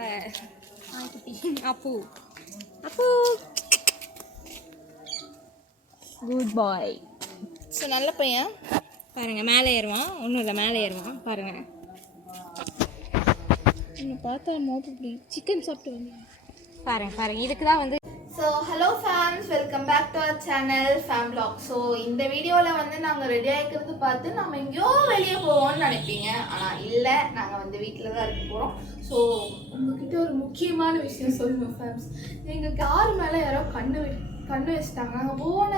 நாய்க்குட்டி அப்பு அப்பு குட் பாய் ஸோ நல்ல பையன். பாருங்க மேலே ஏறுவான். ஒன்றும் இல்லை மேலே ஏறுவான். பாருங்க. என்னை பார்த்தா மோப்பு இப்படி சிக்கன் சாப்பிட்டு வந்தேன் பாருங்க பாருங்க. இதுக்கு தான் வந்து so hello fans welcome back to our channel fame black so இந்த வீடியோவில் வந்து நாங்கள் ரெடி ஆகிக்கிறது பார்த்து நம்ம எங்கேயோ வெளியே போவோம்னு நினைப்பீங்க. ஆனால் இல்லை. நாங்கள் வந்து வீட்டில் தான் இருக்க போகிறோம் ஸோ உங்ககிட்ட ஒரு முக்கியமான விஷயம் சொல்லணும் ஃபேம்ஸ் எங்கள் கார் மேலே யாரோ கண்ணு கண்ணு வச்சுட்டாங்க. நாங்கள் போன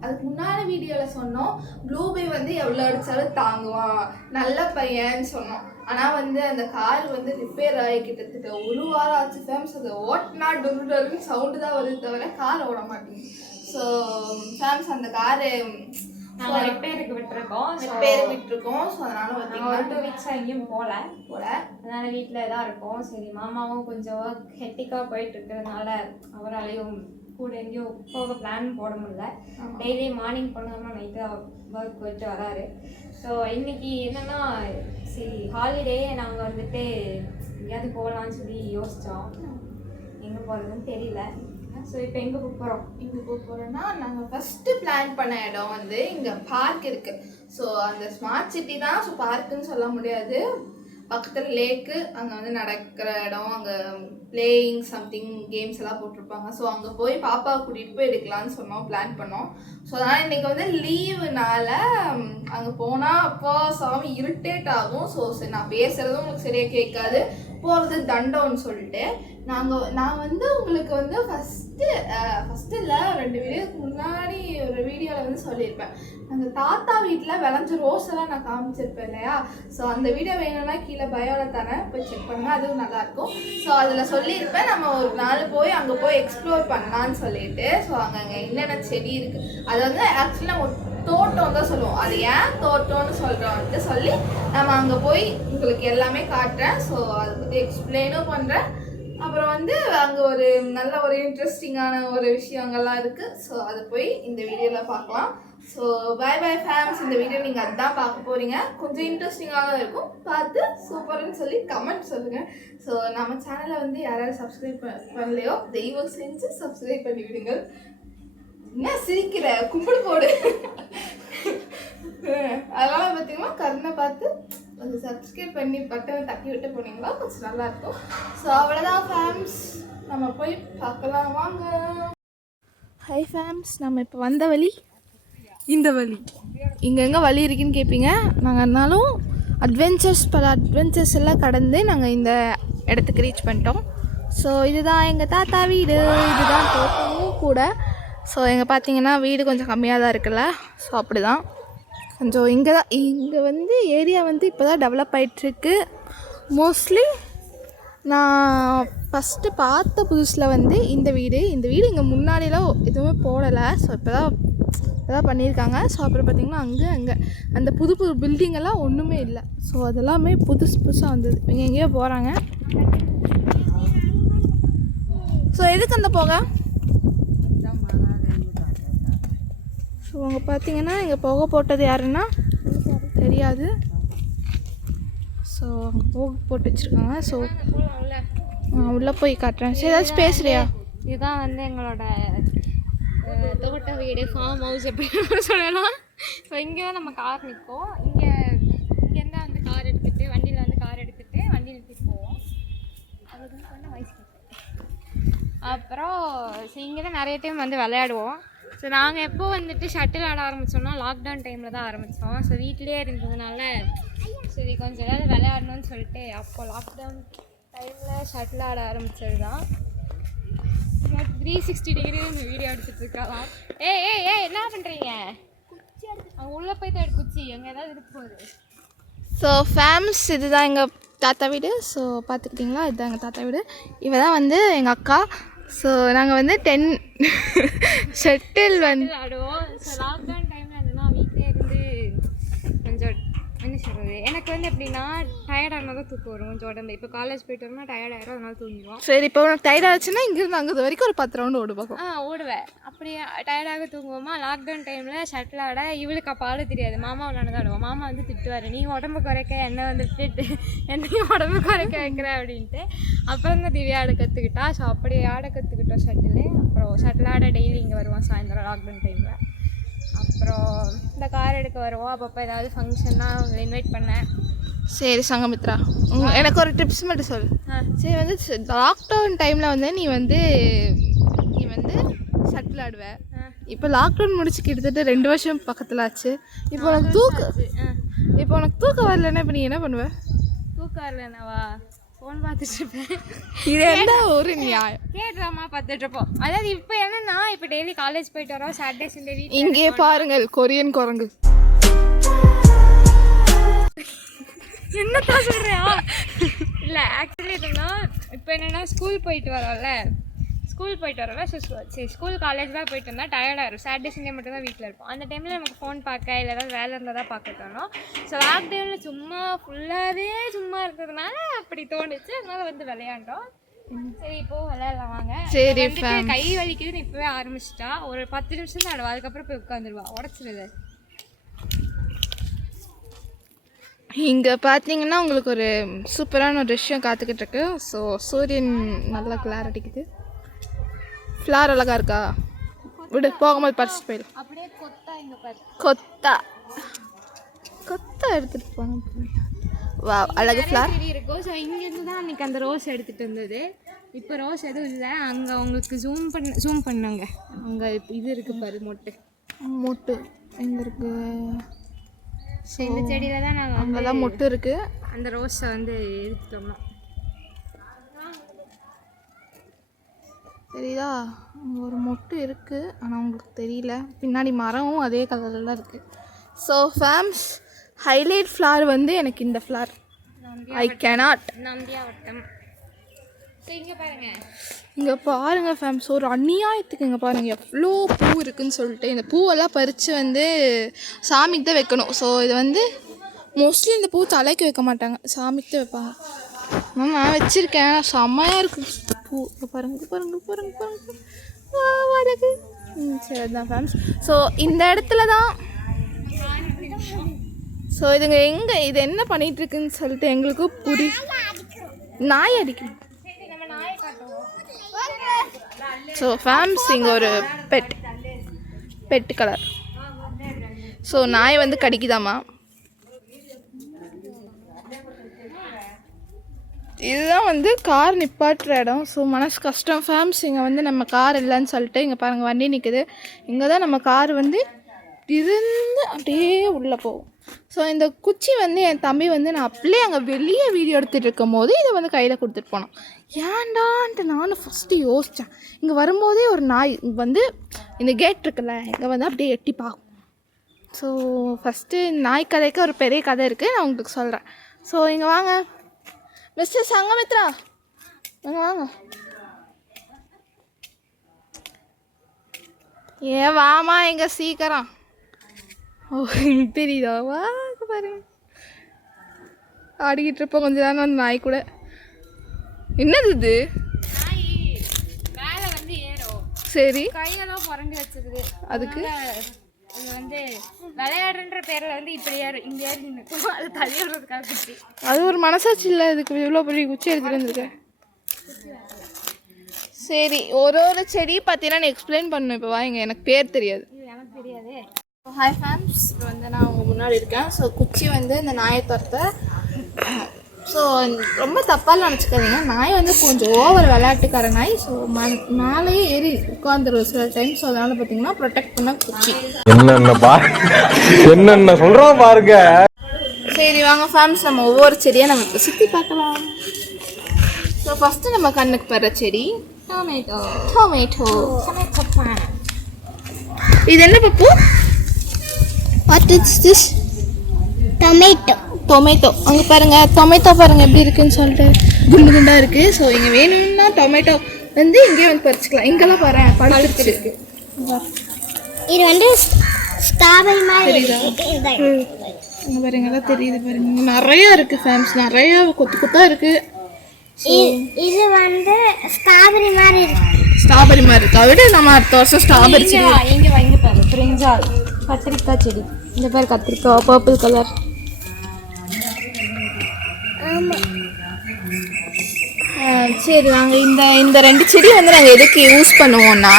அதுக்கு முன்னாடி வீடியோவில் சொன்னோம் ப்ளூபே வந்து எவ்வளோ அடித்தாலும் தாங்குவான். நல்ல பையன்னு சொன்னோம். ஆனால் வந்து அந்த கார் வந்து ரிப்பேர் ஆகி கிட்டத்தட்ட ஒரு வாரம் ஆச்சு ஃபேம்ஸ் அதை ஓட்டினா டொரு டொருன்னு சவுண்டு தான் வருது தவிர கார் ஓட மாட்டேங்குது. ஸோ ஃபேம்ஸ் அந்த காரு நாங்கள் ரிப்பேருக்கு விட்டுருக்கோம். ரிப்பேர் விட்டுருக்கோம். ஸோ அதனால நாங்கள் ஒரு பார்த்தீங்கன்னா டூ வீக்ஸாக எங்கேயும் போகல. போல அதனால வீட்டில் தான் இருக்கோம். சரி மாமாவும் கொஞ்சம் ஒர்க் ஹெட்டிக்காக போயிட்டு இருக்கிறதுனால அவராலையும் கூட எங்கேயும் போக பிளான் போட முடியல. டெய்லி மார்னிங் பண்ணாமல் நைட்டாக ஒர்க் போயிட்டு வராரு. ஸோ இன்னைக்கு என்னன்னா சரி ஹாலிடே நாங்கள் வந்துட்டு எங்கேயாவது போகலான்னு சொல்லி யோசித்தோம் எங்கே போகிறதுன்னு தெரியல. ஸோ இப்போ எங்கே போகிறோம் இங்கே போக போகிறோன்னா நாங்கள் ஃபஸ்ட்டு பிளான் பண்ண இடம் வந்து இங்கே பார்க் இருக்குது ஸோ அந்த ஸ்மார்ட் சிட்டி தான். ஸோ பார்க்குன்னு சொல்ல முடியாது. பக்கத்தில் லேக்கு அங்கே வந்து நடக்கிற இடம் அங்கே பிளேயிங் சம்திங் கேம்ஸ் எல்லாம் போட்டிருப்பாங்க. ஸோ அங்கே போய் பாப்பாவை கூட்டிகிட்டு போய் எடுக்கலாம்னு சொன்னோம் பிளான் பண்ணோம். ஸோ அதனால் இன்றைக்கி வந்து லீவுனால அங்கே போனால் அப்பா சாமி இரிட்டேட் ஆகும். ஸோ சரி நான் பேசுகிறதும் உங்களுக்கு சரியாக கேட்காது. போகிறது தண்டம்னு சொல்லிட்டு நாங்கள் நான் வந்து உங்களுக்கு வந்து ஃபஸ்ட்டு ஃபஸ்ட்டு இல்லை ரெண்டு வீடியோக்கு முன்னாடி ஒரு வீடியோவில் வந்து சொல்லியிருப்பேன். அந்த தாத்தா வீட்டில் விளைஞ்ச ரோஸ் எல்லாம் நான் காமிச்சிருப்பேன் இல்லையா? ஸோ அந்த வீடியோ வேணும்னா கீழே பயோவில் தரேன். போய் செக் பண்ணால் அதுவும் நல்லாயிருக்கும். ஸோ அதில் சொல்லியிருப்பேன் நம்ம ஒரு நாள் போய் அங்கே போய் எக்ஸ்ப்ளோர் பண்ணலான்னு சொல்லிட்டு. ஸோ அங்கே அங்கே என்னென்ன செடி இருக்குது அது வந்து ஆக்சுவலாக தோட்டம் தான் சொல்லுவோம். அது ஏன் தோட்டம்னு சொல்கிறோம்ட்டு சொல்லி நம்ம அங்கே போய் உங்களுக்கு எல்லாமே காட்டுறேன். ஸோ அதை பற்றி எக்ஸ்பிளைனும் பண்ணுறேன் அப்புறம் வந்து அங்கே ஒரு நல்ல ஒரு இன்ட்ரெஸ்டிங்கான ஒரு விஷயங்கள்லாம் இருக்குது ஸோ அதை போய் இந்த வீடியோவில் பார்க்கலாம். ஸோ பை பை ஃபேம்ஸ் இந்த வீடியோ நீங்கள் அதுதான் பார்க்க போகிறீங்க கொஞ்சம் இன்ட்ரெஸ்டிங்காக தான் இருக்கும். பார்த்து சூப்பர்னு சொல்லி கமெண்ட் சொல்லுங்கள் ஸோ நம்ம சேனலை வந்து யாராவது சப்ஸ்கிரைப் பண்ணலையோ தெய்வம் செஞ்சு சப்ஸ்கிரைப் பண்ணி விடுங்கள் என்ன சிரிக்கிற? கும்பிடு போடு. அதனால பார்த்தீங்கன்னா கருணை பார்த்து கொஞ்சம் சப்ஸ்கிரைப் பண்ணி பட்டனை தட்டி விட்டு போனீங்களா கொஞ்சம் நல்லா இருக்கும். ஸோ அவ்வளோதான் ஃபேம்ஸ் நம்ம போய் பார்க்கலாம் வாங்க. ஹை ஃபேம்ஸ் நம்ம இப்போ வந்த வழி? இந்த வழி. இங்கே எங்கே வழி இருக்குன்னு கேட்பீங்க நாங்கள் இருந்தாலும் அட்வென்ச்சர்ஸ் பல அட்வென்ச்சர்ஸ் எல்லாம் கடந்து நாங்கள் இந்த இடத்துக்கு ரீச் பண்ணிட்டோம். ஸோ இதுதான் எங்கள் தாத்தா வீடு. இதுதான் தோட்டமும் கூட. ஸோ எங்கே பார்த்தீங்கன்னா வீடு கொஞ்சம் கம்மியாக தான் இருக்குல்ல. ஸோ அப்படி தான் கொஞ்சம் இங்கே தான் இங்கே வந்து ஏரியா வந்து இப்போ தான் டெவலப் ஆகிட்டுருக்கு மோஸ்ட்லி நான் ஃபஸ்ட்டு பார்த்த புதுசில் வந்து இந்த வீடு இந்த வீடு இங்கே முன்னாடிலாம் எதுவுமே போடலை. ஸோ இப்போ தான் இதெல்லாம் பண்ணியிருக்காங்க. ஸோ அப்புறம் பார்த்திங்கன்னா அங்கே அங்கே அந்த புது புது பில்டிங்கெல்லாம் ஒன்றுமே இல்லை. ஸோ அதெல்லாமே புதுசு புதுசாக வந்தது. இங்கே எங்கேயோ போகிறாங்க ஸோ எதுக்கு அந்த போக? ஸோ அங்கே பார்த்தீங்கன்னா இங்கே புகை போட்டது யாருன்னா தெரியாது. ஸோ அங்கே புகை போட்டு வச்சுருக்காங்க. ஸோ உள்ளே போய் காட்டுறேன். சரி ஏதாச்சும் பேசுறியா? இதுதான் வந்து எங்களோட தோட்ட வீடு ஃபார்ம் ஹவுஸ் அப்படின்னு சொல்லலாம். ஸோ இங்கே தான் நம்ம கார் நிற்போம் இங்கே இங்கேருந்து வந்து கார் எடுத்துகிட்டு வண்டியில் வந்து கார் எடுத்துகிட்டு வண்டி நிறுத்திட்டு போவோம். அதுக்கு சொன்ன வயசு அப்புறம் ஸோ இங்கே தான் நிறைய டைம் வந்து விளையாடுவோம். ஸோ நாங்கள் எப்போ வந்துட்டு ஷட்டில் ஆட ஆரம்பித்தோம்னா லாக்டவுன் டைமில் தான் ஆரம்பித்தோம் ஸோ வீட்டிலே இருந்ததுனால சரி கொஞ்சம் ஏதாவது விளையாடணும்னு சொல்லிட்டு அப்போ லாக்டவுன் டைமில் ஷட்டில் ஆட ஆரம்பித்தது தான் த்ரீ சிக்ஸ்டி டிகிரி இந்த வீடியோ எடுத்துகிட்ருக்கலாம் ஏ ஏ ஏ என்ன பண்ணுறீங்க அவங்க உள்ளே போய் தேடு குச்சி. அங்கே ஏதாவது இருக்கு போகுது ஸோ ஃபேம்ஸ் இதுதான் எங்கள் தாத்தா வீடு. ஸோ பார்த்துக்கிட்டிங்களா? இதுதான் எங்கள் தாத்தா வீடு. இவ தான் வந்து எங்கள் அக்கா. ஸோ நாங்கள் வந்து டென் ஷட்டில் வந்து ஆடுவோம் ஸோ லாக்டவுன் டைமில் என்னன்னா வீட்டிலே இருந்து கொஞ்சம் என்ன சொல்கிறது எனக்கு வந்து எப்படின்னா டயர்டானா தான் தூக்கம் வரும் கொஞ்சம் உடம்பு இப்போ காலேஜ் போயிட்டு வரணும் டயர்ட் ஆயிரும் அதனால தூங்கிடுவோம். சரி இப்போ உனக்கு டயர்ட் ஆச்சுன்னா இங்கிருந்து அங்கே வரைக்கும் ஒரு பத்து ரவுண்டு ஓடு பார்க்கும் ஆ ஓடுவேன். அப்படியே டயர்டாக தூங்குவோமா? லாக்டவுன் டைமில் ஷட்டில் ஆட இவளுக்கு அப்போ ஆட தெரியாது. மாமா விளாண்டு தான் ஆடுவோம். மாமா வந்து திட்டுவார் நீ உடம்பு குறைக்க என்ன வந்து விட்டுட்டு என்னையும் உடம்பு குறைக்க வைக்கிற? அப்படின்ட்டு. அப்புறம் தான் திவ்யா ஆட கற்றுக்கிட்டா ஸோ அப்படி ஆட கற்றுக்கிட்டோம் ஷட்டிலு அப்புறம் ஷட்டில் ஆட டெய்லி இங்கே வருவோம் சாயந்தரம் லாக்டவுன் டைமில் அப்புறம் இந்த கார் எடுக்க வருவோம். அப்பப்போ ஏதாவது ஃபங்க்ஷன்னா அவங்களை இன்வைட் பண்ணேன். சரி சங்கமித்ரா. உங்க- எனக்கு ஒரு டிப்ஸ் மட்டும் சொல் ஆ. சரி வந்து லாக்டவுன் டைமில் வந்து நீ வந்து நீ வந்து ஷட்டில் ஆடுவ. ஆ. இப்போ லாக்டவுன் முடிச்சு கிட்டத்தட்ட ரெண்டு வருஷம் பக்கத்தில் ஆச்சு. இப்போ உனக்கு தூக்க ஆ. இப்போ உனக்கு தூக்கம் வரலன்னா இப்போ நீ என்ன பண்ணுவ? தூக்கம் இல்லைனாவா ஃபோன் பார்த்துட்டு இருப்பேன் இது என்ன ஒரு நியாயம்? கே ட்ராமா பார்த்துட்டு இருப்போம் அதாவது இப்போ என்னன்னா இப்போ டெய்லி காலேஜ் போயிட்டு வரோம் சாட்டர்டே சண்டே இங்கே பாருங்கள் கொரியன் குரங்கு. என்னத்தான் சொல்றியா? இல்லை ஆக்சுவலி என்னன்னா இப்போ என்னன்னா ஸ்கூல் போயிட்டு வரோம்ல. ஸ்கூல் போயிட்டு வரோம்ல ஸோ சரி ஸ்கூல் காலேஜ்லாம் போயிட்டு இருந்தால் டயர்டாயிரும் சாட்டர்டே சண்டே மட்டும் தான் வீட்டில் இருப்போம். அந்த டைமில் நமக்கு ஃபோன் பார்க்க இல்லை ஏதாவது வேலை இருந்தால் தான் பார்க்க தோணும். ஸோ லாக்டவுனில் சும்மா ஃபுல்லாகவே சும்மா இருக்கிறதுனால அப்படி தோணுச்சு. அதனால வந்து விளையாண்டோம். சரி இப்போ விளையாடலாம் வாங்க. சரி, கை வலிக்குதுன்னு இப்போவே ஆரம்பிச்சிட்டா. ஒரு பத்து நிமிஷம் தான் ஆடுவா அதுக்கப்புறம் போய் உட்காந்துருவா. உடச்சிருது. இங்கே பார்த்தீங்கன்னா உங்களுக்கு ஒரு சூப்பரான ஒரு விஷயம் காத்துக்கிட்டு இருக்கு. ஸோ சூரியன் நல்லா கிளார் அடிக்குது. ஃப்ளார் அழகா இருக்கா? விடு போகும்போது பறிச்சுட்டு போயிடு அப்படியே கொத்தா இங்கே பாரு. கொத்தா. கொத்தா எடுத்துகிட்டு போனோம் வா அழகு ஃப்ளார் இருக்கும் ஸோ இங்கேருந்து தான் அன்றைக்கி அந்த ரோஸ் எடுத்துகிட்டு வந்தது. இப்போ ரோஸ் எதுவும் இல்லை. அங்கே உங்களுக்கு ஜூம் பண்ண ஜூம் பண்ணாங்க. அங்கே இது இருக்குது பாரு மொட்டு. மொட்டு. எங்கே இருக்கு? ஸோ இந்த செடியில் தான் நாங்கள் வந்து அங்கெல்லாம் மொட்டு இருக்கு. அந்த ரோஸை வந்து எடுத்துட்டோம்னா. தெரியுதா? ஒரு மொட்டு இருக்கு. ஆனால் உங்களுக்கு தெரியல. பின்னாடி மரமும் அதே கலரில் தான் இருக்கு. ஸோ ஃபேம்ஸ் ஹைலைட் ஃப்ளார் வந்து எனக்கு இந்த ஃப்ளார் ஐ cannot. நம்பியா வட்டம் ஸோ இங்கே பாருங்க. இங்கே பாருங்கள் ஃபேம்ஸ் ஒரு அநியாயத்துக்கு இங்கே பாருங்கள் எவ்வளோ பூ இருக்குன்னு சொல்லிட்டு இந்த பூவெல்லாம் பறித்து வந்து சாமிக்கு தான் வைக்கணும். ஸோ இது வந்து மோஸ்ட்லி இந்த பூ தலைக்கு வைக்க மாட்டாங்க. சாமிக்கு தான் வைப்பாங்க. மேம் நான் வச்சுருக்கேன். செம்மையாக இருக்கு. பூ பாருங்க பாருங்க பாருங்க பாருங்க. அழகு. ம் சரி அதுதான் ஃபேம்ஸ் ஸோ இந்த இடத்துல தான் ஸோ இதுங்க எங்கே இது என்ன பண்ணிட்டு இருக்குன்னு சொல்லிட்டு எங்களுக்கு புரி நாய் அடிக்கணும் ஸோ ஃபேம்ஸ் இங்கே ஒரு பெட் பெட் கலர் ஸோ நாய் வந்து கடிக்குதாமா இதுதான் வந்து கார் நிப்பாட்டுற இடம். ஸோ மனசு கஷ்டம். ஃபேம்ஸ் இங்கே வந்து நம்ம கார் இல்லைன்னு சொல்லிட்டு இங்கே பாருங்கள் வண்டி நிற்குது இங்கே தான் நம்ம கார் வந்து இருந்து அப்படியே உள்ளே போகும். ஸோ இந்த குச்சி வந்து என் தம்பி வந்து நான் அப்படியே அங்கே வெளியே வீடியோ எடுத்துகிட்டு இருக்கும் போது இதை வந்து கையில் கொடுத்துட்டு போனான். ஏண்டான்ட்டு நானும் ஃபஸ்ட்டு யோசித்தேன் இங்கே வரும்போதே ஒரு நாய் வந்து இந்த கேட் இருக்குல்ல இங்கே வந்து அப்படியே எட்டி பார்க்கும். ஸோ ஃபஸ்ட்டு நாய் கதைக்கு ஒரு பெரிய கதை இருக்குது நான் உங்களுக்கு சொல்கிறேன் ஸோ இங்கே வாங்க. மிஸ்டர் சங்கமித்ரா வாங்க வாங்க ஏ வாமா எங்க சீக்கிரம் ஓ தெரியுதா வா இங்க பாருங்க ஆடிக்கிட்டு இருப்போம் கொஞ்ச நேரம் வந்து நாய் கூட என்னது இது சரி கையெல்லாம் புரண்டி வச்சிருக்குது அதுக்கு அது வந்து விளையாடுன்ற பேரில் வந்து இப்படி ஏறும் இங்கே ஏறி நிற்கும் அது தள்ளி விடுறதுக்காக குட்டி. அது ஒரு மனசாட்சி இல்லை இதுக்கு இவ்வளோ பெரிய குச்சி வந்திருக்கேன் சரி ஒரு ஒரு செடி பார்த்தீங்கன்னா நீ எக்ஸ்பிளைன் பண்ணணும் இப்போ வாங்க எனக்கு பேர் தெரியாது. இது எனக்கு தெரியாது. ஹாய் ஃபேம்ஸ் இப்போ வந்து நான் உங்கள் முன்னாடி இருக்கேன். ஸோ குச்சி வந்து இந்த நாயை துரத்த ஸோ ரொம்ப தப்பாக நினச்சிக்காதீங்க. நாய் வந்து கொஞ்சம் ஓவர் விளையாட்டுக்கார நாய் ஸோ ம மேலேயே ஏறி உட்காந்துரும் சில டைம் ஸோ அதனால் பார்த்தீங்கன்னா ப்ரொடெக்ட் பண்ண குச்சி. என்னென்ன பா என்னென்ன சொல்றான் பாருங்க. சரி வாங்க ஃபேம்ஸ் நம்ம ஒவ்வொரு செடியாக நம்ம இப்போ சுற்றி பார்க்கலாம். ஸோ ஃபஸ்ட்டு நம்ம கண்ணுக்கு படுற செடி டொமேட்டோ டொமேட்டோ டொமேட்டோ இது என்ன பப்பு? What is this tomato tomato அங்கே பாருங்க டொமேட்டோ பாருங்க எப்படி இருக்குன்னு சொல்லிட்டு. குண்டு குண்டா இருக்கு. ஸோ இங்கே வேணும்னா டொமேட்டோ வந்து இங்கே வந்து பறிச்சுக்கலாம். இங்கெல்லாம் பாரு பழுத்துருக்கு இது வந்து ஸ்ட்ராபெரி மாதிரி? இருக்கு. பாருங்க தெரியுது பாருங்க. இங்க நிறைய இருக்கு ஃபேன்ஸ் நிறைய கொத்து கொத்தா இருக்கு. இது வந்து ஸ்ட்ராபெரி மாதிரி இருக்கு. ஸ்ட்ராபெரி மாதிரி இருக்கு? விட நம்ம அடுத்த வருஷம் ஸ்ட்ராபெரி செடி. இங்க வாங்கி பாரு. பிரிஞ்சால் கத்திரிக்காய் செடி. இந்த பேர் கத்திரிக்காய் பர்பிள் கலர் சரி நாங்கள் இந்த இந்த ரெண்டு செடி வந்து நாங்கள் எதுக்கு யூஸ் பண்ணுவோம்னா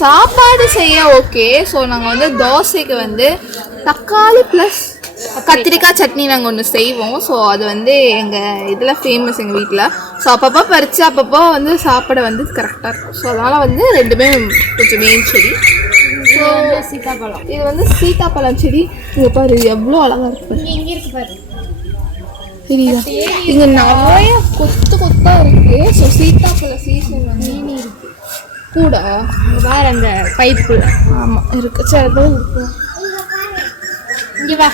சாப்பாடு செய்ய ஓகே ஸோ நாங்கள் வந்து தோசைக்கு வந்து தக்காளி ப்ளஸ் கத்திரிக்காய் சட்னி நாங்கள் ஒன்று செய்வோம். ஸோ அது வந்து எங்கள் இதில் ஃபேமஸ் எங்கள் வீட்டில் ஸோ அப்பப்போ பறித்து அப்பப்போ வந்து சாப்பிட வந்து கரெக்டாக இருக்கும். ஸோ அதனால் வந்து ரெண்டுமே கொஞ்சம் மெயின் செடி. ஸோ சீதாப்பழம் இது வந்து சீதாப்பழம் செடி. இங்கே பாரு எவ்வளோ அழகாக இருக்கு. இங்கே இருக்கு பாரு. தெரியுதா இங்க நிறைய கொத்து கொத்தா இருக்கு. ஸோ சீதாப்பழ சீசன் வந்து இருக்கு. கூடா? பாரு அந்த பைப்பு ஆமா இருக்கு. சரி அதோ இருக்கு. இங்க வா.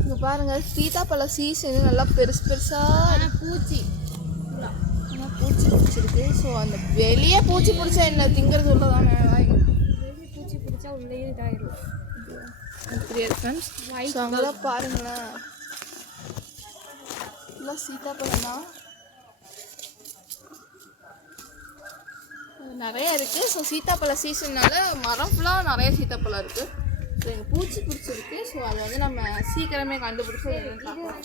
இங்க பாருங்க சீதாப்பழ சீசன் நல்லா பெருசு பெருசா ஆனா பூச்சி. பூச்சி பிடிச்சிருக்கு. ஸோ அந்த வெளியே பூச்சி பிடிச்சா என்ன? திங்கிறது உள்ளதானே வாங்கி வெளிய பூச்சி பிடிச்சா உள்ளே ஃப்ரெண்ட்ஸ் ஸோ அங்கெல்லாம் பாருங்களேன். ஃபுல்லாக சீதாப்பழம் தான் நிறைய இருக்குது ஸோ சீத்தாப்பழ சீசன்னால மரம் ஃபுல்லாக நிறைய சீத்தாப்பழம் இருக்குது ஸோ எனக்கு பூச்சி பிடிச்சிருக்கு ஸோ அதை வந்து நம்ம சீக்கிரமே கண்டுபிடிச்சி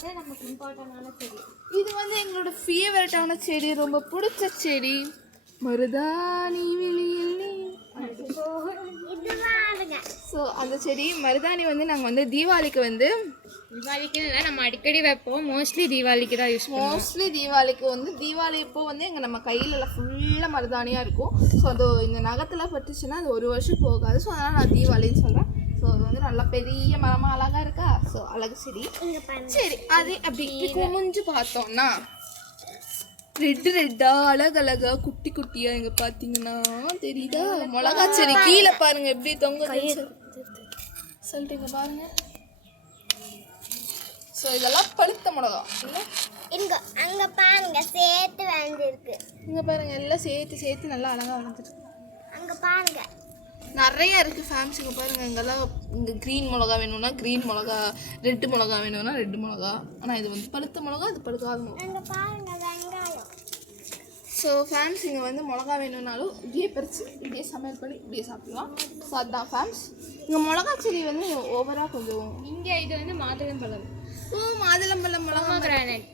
நமக்கு செடி இது வந்து எங்களோட ஃபேவரட்டான செடி ரொம்ப பிடிச்ச செடி மருதாணி வெளியில் ஸோ அந்த செடி மருதாணி வந்து நாங்கள் வந்து தீபாவளிக்கு வந்து தீபாவளிக்கு இல்லை நம்ம அடிக்கடி வைப்போம். மோஸ்ட்லி தீபாவளிக்கு தான் யூஸ் பண்ணுவோம். மோஸ்ட்லி தீபாவளிக்கு வந்து தீபாவளி இப்போ வந்து எங்கள் நம்ம கையில ஃபுல்லாக மருதாணியாக இருக்கும். ஸோ அது இந்த நகத்தில் பட்டுச்சுன்னா அது ஒரு வருஷம் போகாது. ஸோ அதனால் நான் தீபாவளின்னு சொல்கிறேன் ஸோ அது வந்து நல்லா பெரிய மரமாக அழகாக இருக்கா? ஸோ அழகு பாருங்க. சரி அது அப்படி குமிஞ்சு பார்த்தோம்னா ரெட்டு ரெட்டா அழகழகா குட்டி குட்டியா இங்க பாத்தீங்கன்னா தெரியுதா? மிளகா செடி கீழே பாருங்க எப்படி தொங்க சொல்லிட்டு இங்க பாருங்க. ஸோ இதெல்லாம் பழுத்த மிளகா. இல்லை இங்க அங்க பாருங்க சேர்த்து வந்திருக்கு இங்க பாருங்க எல்லாம் சேர்த்து சேர்த்து நல்லா அழகா வளர்ந்துருக்கு. அங்க பாருங்க. நிறைய இருக்கு ஃபேம்ஸ் இங்க பாருங்க இங்கெல்லாம் இங்க க்ரீன் மிளகா வேணும்னா க்ரீன் மிளகா ரெட்டு மிளகா வேணும்னா ரெட்டு மிளகா. ஆனா இது வந்து பழுத்த மிளகா இது பழுக்காத மிளகா. அங்க பாருங்க வெங்காயம். ஸோ ஃபேன்ஸ் இங்கே வந்து மிளகா வேணும்னாலும் இப்படியே பறித்து இப்படியே சமையல் பண்ணி இப்படியே சாப்பிடலாம். ஸோ அதுதான் ஃபேன்ஸ் இங்கே மிளகா செடி வந்து ஓவராக கொஞ்சம் இங்க இது வந்து மாதுளம்பழம். ஓ மாதுளம்பழம் மிளகா கிரானைட்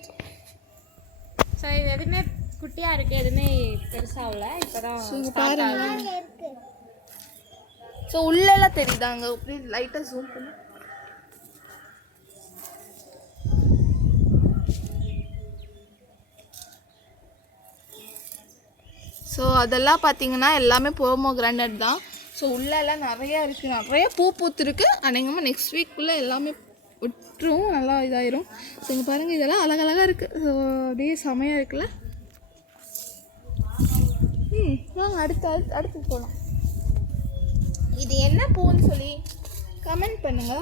ஸோ இது எதுவுமே குட்டியா இருக்கு எதுவுமே பெருசாகல இப்போதான் இங்கே பாருங்க. இருக்கு. ஸோ உள்ளெல்லாம் தெரியுதா அங்கே அப்படியே லைட்டாக ஜூம் பண்ணி. ஸோ அதெல்லாம் பார்த்தீங்கன்னா எல்லாமே போமோ கிராண்டட் தான். ஸோ உள்ளெல்லாம் நிறையா இருக்குது நிறைய பூ பூத்துருக்கு. அநேகமாக நெக்ஸ்ட் வீக்குள்ளே எல்லாமே விட்டுரும் நல்லா இதாயிரும். ஸோ இங்கே பாருங்கள் இதெல்லாம் அழகழகாக இருக்குது ஸோ அப்படியே செமையாக இருக்குல்ல? ம் வாங்க அடுத்து அடுத்து அடுத்து போகலாம் இது என்ன பூன்னு சொல்லி கமெண்ட் பண்ணுங்க.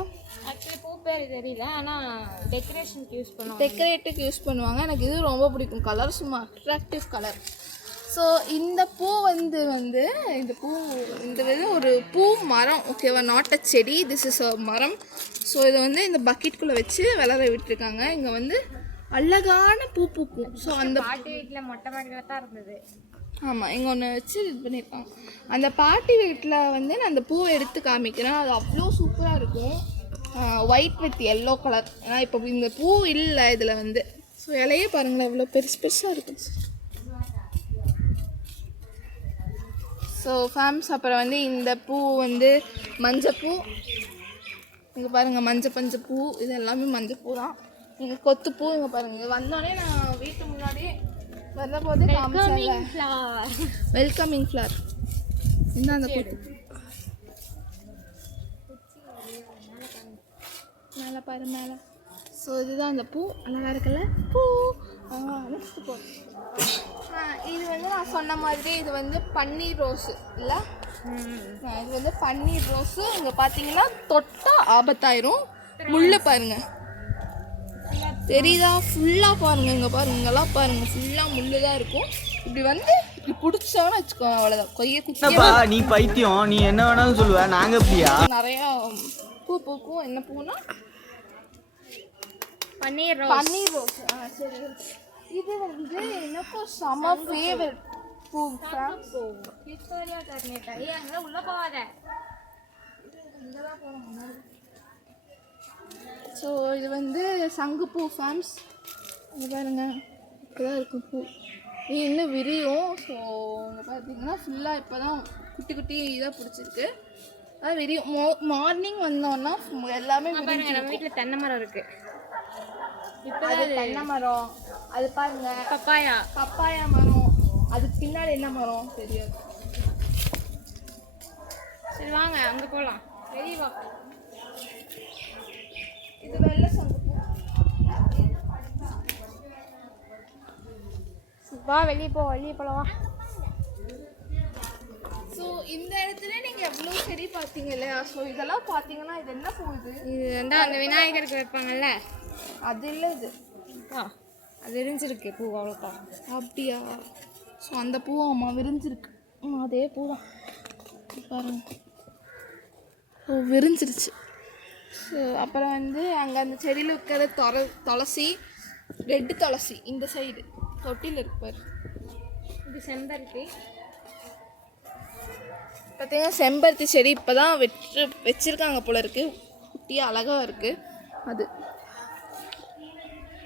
ஆக்சுவலி பூ பேர் தெரியல ஆனால் டெக்கரேஷனுக்கு யூஸ் பண்ணுவோம் டெக்கரேட்டுக்கு யூஸ் பண்ணுவாங்க. எனக்கு இது ரொம்ப பிடிக்கும். கலர் சும்மா அட்ராக்டிவ் கலர் ஸோ இந்த பூ வந்து வந்து இந்த பூ இந்த வந்து ஒரு பூ மரம் ஓகேவா நாட் அ செடி திஸ் இஸ் அ மரம். ஸோ இதை வந்து இந்த பக்கெட்குள்ளே வச்சு வளர விட்டுருக்காங்க. இங்கே வந்து அழகான பூ பூக்கும். ஸோ அந்த பாட்டி வீட்டில் மொட்டை மாடியில் தான் இருந்தது. ஆமாம் இங்கே ஒன்று வச்சு இது பண்ணியிருக்காங்க அந்த பாட்டி வீட்டில் வந்து நான் அந்த பூவை எடுத்து காமிக்கிறேன். அது அவ்வளோ சூப்பராக இருக்கும். ஒயிட் வித் எல்லோ கலர் ஆனால் இப்போ இந்த பூ இல்லை இதில் வந்து. ஸோ இலையே பாருங்களேன் எவ்வளோ பெருசு பெருசாக இருக்கும். ஸோ ஃபேம்ஸ் அப்புறம் வந்து இந்த பூ வந்து மஞ்சப்பூ. இங்கே பாருங்கள் மஞ்சள் பஞ்ச பூ. இது எல்லாமே மஞ்சள் பூ தான். இங்கே கொத்து பூ இங்கே பாருங்கள் இங்கே வந்தோடனே நான் வீட்டு முன்னாடியே வந்த போது காமிச்சேன்ல ஃப்ளவர் வெல்கமிங் ஃப்ளவர் என்ன அந்த பூ. மேலே பாரு மேலே. ஸோ இதுதான் அந்த பூ. அழகாக இருக்குல்ல? பூ. நெக்ஸ்ட் பூ ஆ, இது வந்து நான் சொன்ன மாதிரி இது வந்து பன்னீர் ரோஸு இல்லை இது வந்து பன்னீர் ரோஸு இங்கே பார்த்தீங்கன்னா தொட்டா ஆபத்தாயிரும். முள்ளு பாருங்க. தெரியுதா? ஃபுல்லாக பாருங்க இங்கே பாருங்க. இங்கெல்லாம் பாருங்க. ஃபுல்லாக முள்ளு தான் இருக்கும். இப்படி வந்து இப்படி பிடிச்சாங்கன்னு வச்சுக்கோ அவ்வளோதான் கொய்ய என்னப்பா நீ பைத்தியம். நீ என்ன வேணாலும் சொல்லுவ. நாங்க எப்படியா நிறையா பூ பூக்கும். என்ன பூனா பன்னீர் ரோஸ். பன்னீர் ரோஸ். ஆ சரி. இது வந்து எனக்கும் செம ஃபேவரட் பூ ஃப்ரான்ஸ் விக்டோரியா ஏய் அங்கே உள்ள போகாத. ஸோ இது வந்து சங்குப்பூ ஃபார்ம்ஸ் இங்கே பாருங்க. இப்போதான் இருக்கும் பூ. இது இன்னும் விரியும்? ஸோ இங்கே பார்த்தீங்கன்னா ஃபுல்லாக இப்போ தான் குட்டி குட்டி இதாக பிடிச்சிருக்கு. அது விரியும். மோ மார்னிங் வந்தோன்னா எல்லாமே. வீட்டில் தென்னை மரம் இருக்கு. அது தென்னை மரம். அது பாருங்க. பப்பாயா. பப்பாயா மரம். அதுக்கு பின்னாடி என்ன மரம்? தெரியாது. சரி வாங்க அங்கே போகலாம் வெளியே வா. இது வெள்ளை சங்குப்பூ வா வெளியே போ வெளியே போகலாம் வா. ஸோ இந்த இடத்துல நீங்கள் எவ்வளோ செடி பார்த்தீங்க இல்லையா ஸோ இதெல்லாம் பார்த்தீங்கன்னா இது என்ன பூ இது? இது வந்து அந்த விநாயகருக்கு வைப்பாங்கல்ல? அது இல்லை இது. ஆ அது எரிஞ்சிருக்கு பூ அவ்வளோதான் அப்படியா? ஸோ அந்த பூ அம்மா விரிஞ்சிருக்கு. அதே பூ தான். பாருங்க. ஓ விரிஞ்சிருச்சு. ஸோ அப்புறம் வந்து அங்கே அந்த செடியில் இருக்கிற தொர துளசி ரெட்டு துளசி இந்த சைடு தொட்டியில் இருப்பார் இது செம்பருத்தி. பார்த்தீங்கன்னா செம்பருத்தி செடி இப்போ தான் வெச்சு வச்சுருக்காங்க போல இருக்கு. குட்டியாக அழகாக இருக்குது அது.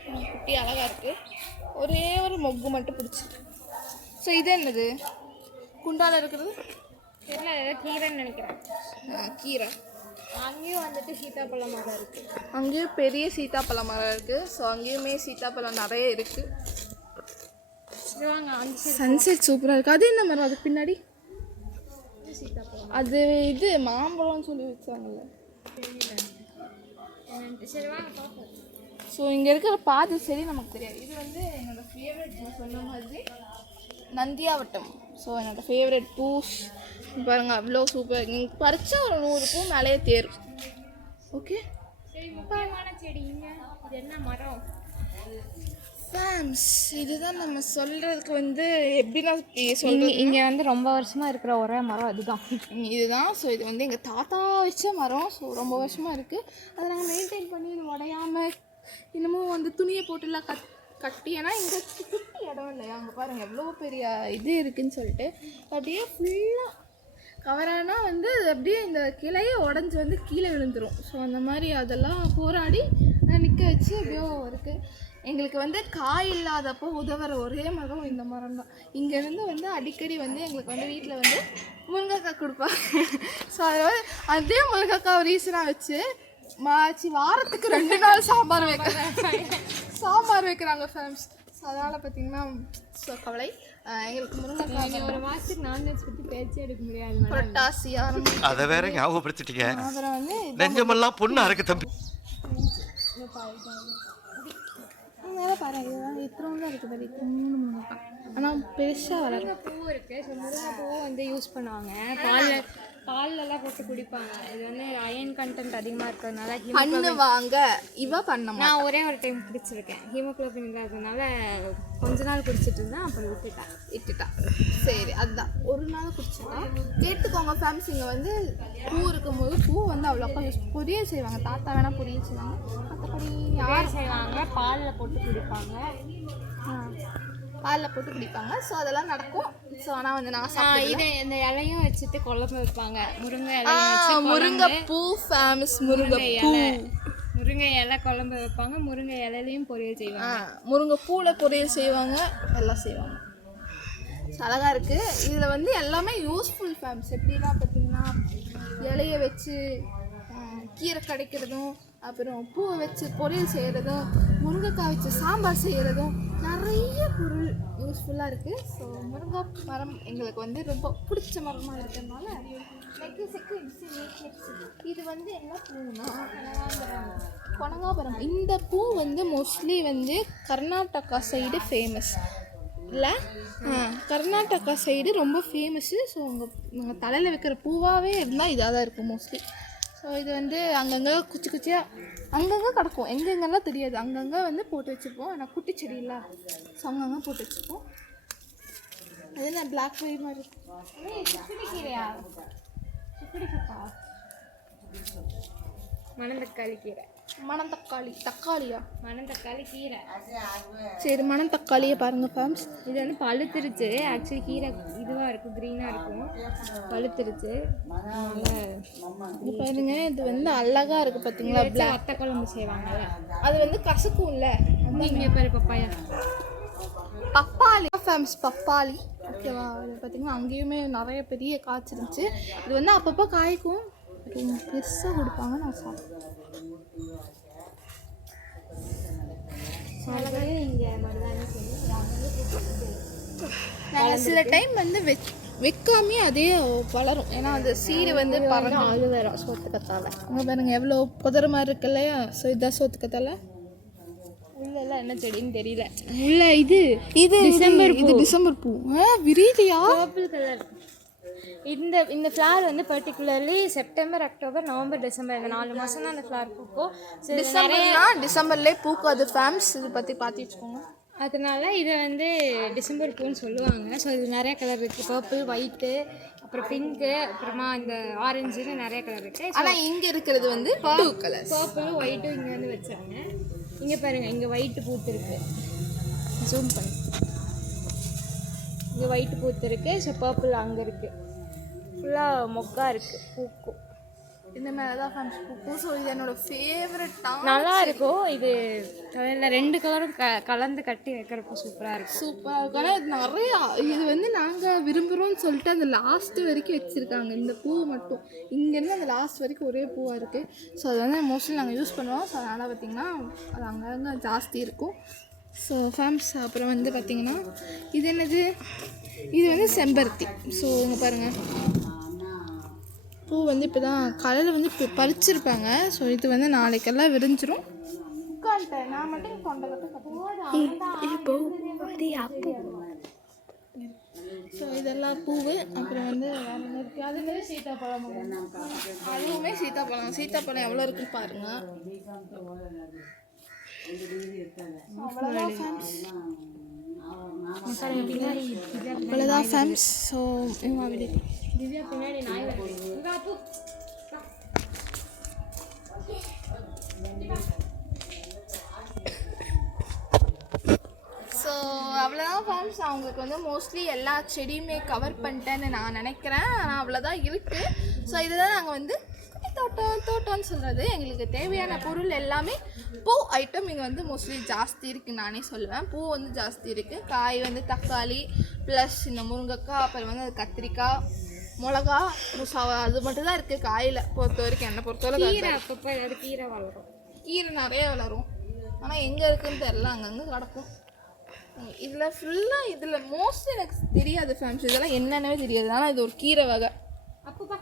குட்டி அழகாக இருக்குது ஒரே ஒரு மொக்கு மட்டும் பிடிச்சிருக்கு ஸோ இது என்னது? குண்டால இருக்கிறது? தெரியல கீரைன்னு நினைக்கிறேன். கீரை. அங்கேயும் வந்துட்டு சீத்தாப்பழ மரம் இருக்கு. அங்கேயும் பெரிய சீத்தாப்பழம் மரம் இருக்குது ஸோ அங்கேயுமே சீத்தாப்பழம் நிறைய இருக்குது சன்செட் சூப்பராக இருக்குது அது என்ன மரம்? அதுக்கு பின்னாடி? அது இது மாம்பழம்னு சொல்லி வச்சாங்கல்ல. சரி வாங்க பார்ப்போம். ஸோ இங்கே இருக்கிற பாதி சரி நமக்கு தெரியாது. இது வந்து என்னோடய ஃபேவரட் நான் சொன்ன மாதிரி நந்தியாவட்டம். ஸோ என்னோடய ஃபேவரட் பூ பாருங்கள் அவ்வளோ சூப்பர் நீங்கள் பறிச்சா ஒரு நூறு பூ மேலேயே தேரும். ஓகே சரி முக்கியமான செடிங்க இது என்ன மரம்? ஃபேம்ஸ் இதுதான் நம்ம சொல்கிறதுக்கு வந்து எப்படி இங்கே சொல்கிறது இங்கே வந்து ரொம்ப வருஷமா இருக்கிற ஒரே மரம் அதுதான். இதுதான். ஸோ இது வந்து எங்கள் தாத்தா வச்ச மரம். ஸோ ரொம்ப வருஷமாக இருக்குது அதை நாங்கள் மெயின்டைன் பண்ணி இது உடையாமல் இன்னமும் வந்து துணியை போட்டுலாம் கட் கட்டி ஏன்னா இங்கே சுற்றி இடம் இல்லையா அங்கே பாருங்கள் எவ்வளோ பெரிய இது இருக்குன்னு சொல்லிட்டு. அப்படியே ஃபுல்லாக கவரானா வந்து அது அப்படியே இந்த கிளையை உடஞ்சி வந்து கீழே விழுந்துடும் ஸோ அந்த மாதிரி அதெல்லாம் போராடி நிற்க வச்சு எப்படியோ இருக்குது எங்களுக்கு வந்து காய் இல்லாதப்போ உதவுற ஒரே மரம் இந்த மரம் தான். இங்கேருந்து வந்து அடிக்கடி வந்து எங்களுக்கு வந்து வீட்டில் வந்து முருங்கைக்காய் கொடுப்பாங்க. ஸோ அதாவது அதே முருங்கைக்காய் ரீசனாக வச்சு மாச்சு வாரத்துக்கு ரெண்டு நாள் சாம்பார் வைக்கிறாங்க சாம்பார் வைக்கிறாங்க ஃபேம்ஸ் அதனால் பார்த்தீங்கன்னா ஸோ கவலை. எங்களுக்கு முருங்கைக்காய் ஒரு மாதத்துக்கு நான்வெஜ் பற்றி பேச்சே எடுக்க முடியாது மேடம் புரட்டாசி ஆரம்பி அதை வேற ஞாபகப்படுத்திட்டீங்க. அப்புறம் வந்து நெஞ்சமெல்லாம் பொண்ணு அறக்கு தம்பி. மேலே பாருங்க இதெல்லாம் இத்திரம் தான் இருக்குது இத்திரமும் முருங்கைக்காய் ஆனால் பெருசாக வளரும். பூ இருக்கு. ஸோ முருங்கை பூ வந்து யூஸ் பண்ணுவாங்க. பாலில் பால்லலாம் போட்டு குடிப்பாங்க. இது வந்து அயன் கண்டென்ட் அதிகமாக இருக்கிறதுனால பண்ணு வாங்க இவ பண்ண நான் ஒரே ஒரு டைம் குடிச்சிருக்கேன். ஹீமோகுளோபின் இல்லாததுனால கொஞ்ச நாள் குடிச்சிட்டு இருந்தேன் அப்புறம் விட்டுட்டேன் இட்டுட்டா சரி அதுதான் ஒரு நாள் குடிச்சிட்டா. கேட்டுக்கோங்க ஃபேம்ஸ் இங்கே வந்து பூ இருக்கும்போது பூ வந்து அவ்வளோக்கா யூஸ் பொரியல் செய்வாங்க. தாத்தா வேணால் பொரியல் செய்வாங்க. மற்றபடி யார் செய்வாங்க. பாலில் போட்டு குடிப்பாங்க. பாலில் போட்டு குடிப்பாங்க. ஸோ அதெல்லாம் நடக்கும். ஸோ ஆனால் வந்து நான் இதை இந்த இலையும் வச்சுட்டு குழம்பு வைப்பாங்க. முருங்கை இலையும் வச்சு முருங்கை பூ ஃபேமஸ் முருங்கை பூ முருங்கை இலை குழம்பு வைப்பாங்க. முருங்கை இலையிலையும் பொரியல் செய்வாங்க. முருங்கை பூவில் பொரியல் செய்வாங்க. எல்லாம் செய்வாங்க. So, அழகா இருக்கு. இதில் வந்து எல்லாமே யூஸ்ஃபுல் ஃபேம்ஸ் எப்படின்னா பார்த்தீங்கன்னா இலைய வச்சு கீரை கிடைக்கிறதும் அப்புறம் பூவை வச்சு பொரியல் செய்கிறதும் முருங்கைக்காய் வச்சு சாம்பார் செய்கிறதும் நிறைய பொருள் யூஸ்ஃபுல்லாக இருக்குது ஸோ முருங்கை மரம் எங்களுக்கு வந்து ரொம்ப பிடிச்ச மரமாக இருக்கிறதுனால இது வந்து என்ன பூனா கொனகாபுரம் இந்த பூ வந்து மோஸ்ட்லி வந்து கர்நாடகா சைடு ஃபேமஸ் இல்லை? கர்நாடகா சைடு ரொம்ப ஃபேமஸ்ஸு ஸோ உங்கள் உங்கள் தலையில் வைக்கிற பூவாகவே இருந்தால் இதாக தான் இருக்கும் மோஸ்ட்லி ஸோ இது வந்து அங்கங்கே குச்சி குச்சியாக அங்கங்கே கிடக்கும். எங்கெங்கெல்லாம் தெரியாது. அங்கங்கே வந்து போட்டு வச்சுப்போம். ஆனால் குட்டி செடி இல்லை. ஸோ அங்கங்கே போட்டு வச்சுப்போம். அது என்ன பிளாக் ஒயிட் மாதிரி? சிப்பிடி கீரையா? சிப்பிடி சப்பா மணந்தக்காளி கீரை. மணத்தக்காளி தக்காளியா? மணந்தக்காளி கீரை. சரி மணத்தக்காளியை பாருங்க ஃபேம்ஸ் இது வந்து பழுத்துருச்சு. ஆக்சுவலி கீரை இதுவாக இருக்கும் க்ரீனாக இருக்கும். பழுத்துருச்சு. இது பாருங்க இது வந்து அழகா இருக்கு பாத்தீங்களா வச்சு வத்த குழம்பு செய்வாங்கல்ல. அது வந்து கசக்கும்ல. இங்கே பாரு பப்பாயா. பப்பாளி. ஃபேம்ஸ் பப்பாளி. ஓகேவா? பார்த்தீங்கன்னா அங்கேயுமே நிறைய பெரிய காய்ச்சிருந்துச்சு. இது வந்து அப்பப்போ காய்க்கும். பெருசாக கொடுப்பாங்க நான் சாப்பிட்டேன் இங்கே மருதாணி நாங்கள் சில டைம் வந்து வெச் வைக்காமே அதே வளரும். ஏன்னா அந்த சீடு வந்து பறந்து அழுவேறோம் சோத்துக்கத்தால. அங்கே பாருங்க எவ்வளோ புதற மாதிரி இருக்கு இல்லையா? ஸோ இதான் சோத்துக்கத்தால? உள்ள என்ன செடின்னு தெரியல. உள்ள இது இது டிசம்பர் இது டிசம்பர் பூ. விரிதியா பர்பிள் கலர் இந்த இந்த ஃப்ளவர் வந்து particularly September October November December இந்த நாலு மாதம் தான் அந்த ஃப்ளவர் பூக்கும். டிசம்பர்னா டிசம்பர்லேயே பூக்காது ஃபேம்ஸ் இது பற்றி பார்த்து வச்சுக்கோங்க. அதனால இதை வந்து டிசம்பர் பூன்னு சொல்லுவாங்க. ஸோ இது நிறைய கலர் இருக்குது பர்பிள் ஒயிட்டு அப்புறம் பிங்க்கு அப்புறமா இந்த ஆரஞ்சுன்னு நிறைய கலர் இருக்குது ஆனால் இங்கே இருக்கிறது வந்து டூ கலர்ஸ் பர்பிளும் ஒயிட்டும் இங்கே வந்து வச்சாங்க. இங்கே பாருங்க இங்கே ஒயிட்டு பூத்து இருக்கு. ஜூம் பண்ணி. இங்கே ஒயிட்டு பூத்து இருக்கு. ஸோ பர்பிள் அங்கே இருக்கு. ஃபுல்லாக மொக்கா இருக்கு பூக்கும். இந்த மாதிரி தான் ஃபேம்ஸ் பூக்கும். ஸோ இது என்னோட ஃபேவரட் நல்லா இருக்கும். இது கலரில் ரெண்டு கலரும் க கலந்து கட்டி வைக்கிறப்போ சூப்பராக இருக்கும். சூப்பராக இருக்கும். ஆனால் இது நிறையா இது வந்து நாங்கள் விரும்புகிறோம்னு சொல்லிட்டு அந்த லாஸ்ட் வரைக்கும் வச்சுருக்காங்க. இந்த பூ மட்டும். இங்கேருந்து அந்த லாஸ்ட் வரைக்கும் ஒரே பூவாக இருக்குது ஸோ அது வந்து மோஸ்ட்லி நாங்கள் யூஸ் பண்ணுவோம். ஸோ அதனால் பார்த்திங்கன்னா அது அங்கங்கே ஜாஸ்தி இருக்கும். ஸோ ஃபேம்ஸ் அப்புறம் வந்து பார்த்திங்கன்னா இது என்னது? இது வந்து செம்பருத்தி. ஸோ இங்கே பாருங்கள் பூ வந்து இப்போ தான் காலையில் வந்து இப்போ பறிச்சிருப்பாங்க. ஸோ இது வந்து நாளைக்கெல்லாம் விரிஞ்சிரும். தொண்டை ஸோ இதெல்லாம் பூவு அப்புறம் வந்து வேற இருக்குது அது வந்து சீத்தாப்பழம். அதுவுமே சீத்தாப்பழம். சீத்தாப்பழம் எவ்வளோ இருக்குன்னு பாருங்க. அவ்வளோதான் இவ்வளோதான் அவ்வளோதான் ஃபேம்ஸ் ஸோ இவங்க அப்படி. திவ்யா பின்னாடி நாய் ஸோ அவ்வளோதான் ஃபேம்ஸ் அவங்களுக்கு வந்து மோஸ்ட்லி எல்லா செடியுமே கவர் பண்ணிட்டேன்னு நான் நினைக்கிறேன். ஆனால் அவ்வளோதான் இருக்குது ஸோ இதுதான் நாங்கள் வந்து தோட்டம் தோட்டம்னு சொல்கிறது எங்களுக்கு தேவையான பொருள் எல்லாமே பூ ஐட்டம் இங்கே வந்து மோஸ்ட்லி ஜாஸ்தி இருக்குது நானே சொல்லுவேன். பூ வந்து ஜாஸ்தி இருக்குது காய் வந்து தக்காளி ப்ளஸ் இந்த முருங்கைக்காய் அப்புறம் வந்து அது கத்திரிக்காய் மிளகா முசாவா அது மட்டும் தான் இருக்குது காயில். பொறுத்த வரைக்கும் என்னை பொறுத்தவரை கீரை அப்பப்போ ஏதாவது கீரை வளரும். கீரை நிறைய வளரும். ஆனால் எங்கே இருக்குன்னு தெரில அங்கங்கே கிடக்கும். இதில் ஃபுல்லாக இதில் மோஸ்ட்லி எனக்கு தெரியாது ஃபேம்ஸ் இதெல்லாம் என்னென்னவே தெரியாது. ஆனால் இது ஒரு கீரை வகை. அப்பப்பா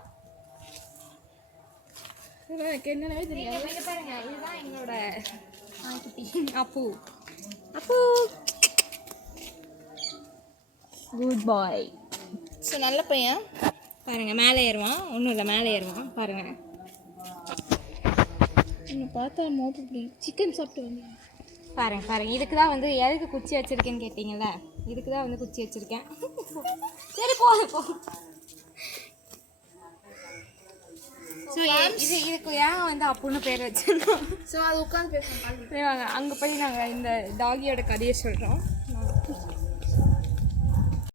எனக்கு என்னென்னவே தெரியாது. பாருங்க இதுதான் எங்களோட அப்பு. அப்பு. குட் பாய் ஸோ நல்ல பையன். பாருங்க மேலே ஏறுவான். ஒன்றும் இல்லை மேலே ஏறுவான். பாருங்க. என்னை பார்த்தா மோப்பு இப்படி சிக்கன் சாப்பிட்டு வந்தேன். பாருங்க பாருங்க. இதுக்கு தான் வந்து எதுக்கு குச்சி வச்சிருக்கேன்னு கேட்டிங்கல்ல? இதுக்கு தான் வந்து குச்சி வச்சிருக்கேன். சரி போ போ. ஸோ இது இதுக்கு ஏன் வந்து அப்புன்னு பேர் வச்சிருந்தோம்? ஸோ அது உட்காந்து பேசுகிறேன் சரி வாங்க அங்கே போய் நாங்கள் இந்த டாகியோட கதையை சொல்கிறோம்